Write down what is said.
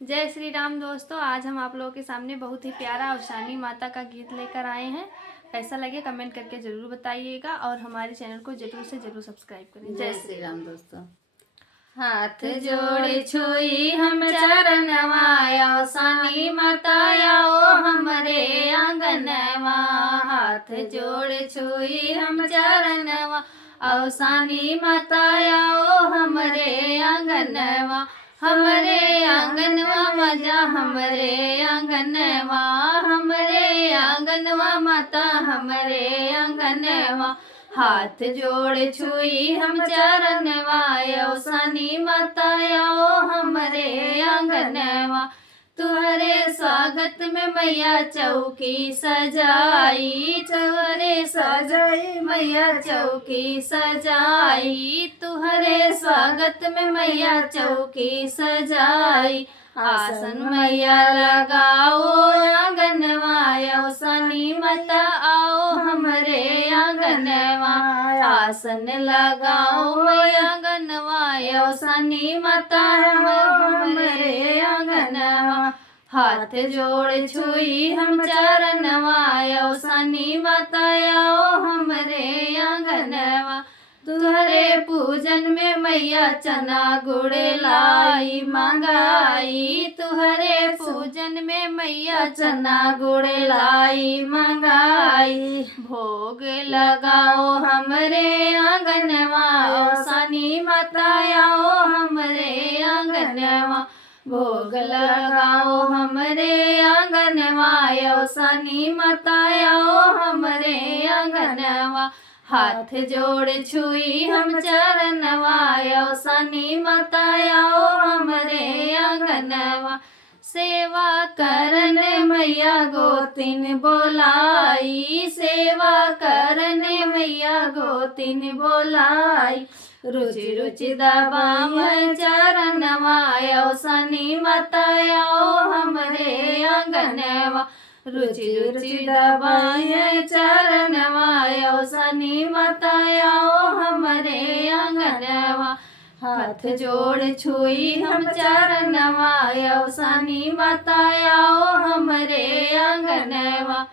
जय श्री राम दोस्तों। आज हम आप लोगों के सामने बहुत ही प्यारा अवसानी माता का गीत लेकर आए हैं। कैसा लगे कमेंट करके ज़रूर बताइएगा और हमारे चैनल को जरूर से जरूर सब्सक्राइब करें। जय श्री राम दोस्तों। हाथ जोड़े छुई हम चरणवा अवसानी माता आओ हमरे आंगनवा। हाथ जोड़े छुई हम चरणवा अवसानी माता आओ हमरे आंगनवा। हमरे आंगनवा मजा हमरे आंगनवा। हमरे आंगनवा माता हमरे आंगनवा। हाथ जोड़ छुई हम चरणवा अवसानी माता आओ हमरे आंगनवा। तुहरे स्वागत में मैया चौकी सजाई। तुहरे सजाई मैया चौकी सजाई। तुहरे स्वागत में मैया चौकी सजाई। आसन मैया लगाओ आंगनवा अवसानी माता आओ हमरे आंगनवा। आसन लगाओ मैया आंगनवा अवसानी माता हमरे आंगनवा। हाथ जोड़ छुई हम चरणवा अवसानी माता आओ हमरे आंगनवा। तुहरे पूजन में मैया चना गुड़ लाई मंगाई। तुहरे पूजन में मैया चना गुड़ लाई मंगाई। भोग लगाओ हमरे आंगनवा अवसानी माता आओ हमरे आंगनवा। भोग लगाओ हमरे आंगनवा अवसानी माता आओ हमरे आंगनवा। हाथ जोड़ छुई हम चरणवा अवसानी माता आओ हमरे आंगनवा। सेवा करन मैया गोतिन बोलाई। सेवा करन मैया गोतिन बोलाई। रुचि रुचि दबाव चरणवा अवसानी माता आओ हमरे आंगनवा। रुचि रुचि दबाए चरणवा अवसानी माता आओ हमरे आंगनवा। हाथ जोड़ छुई हम चरणवा अवसानी माता आओ हमरे आंगनवा।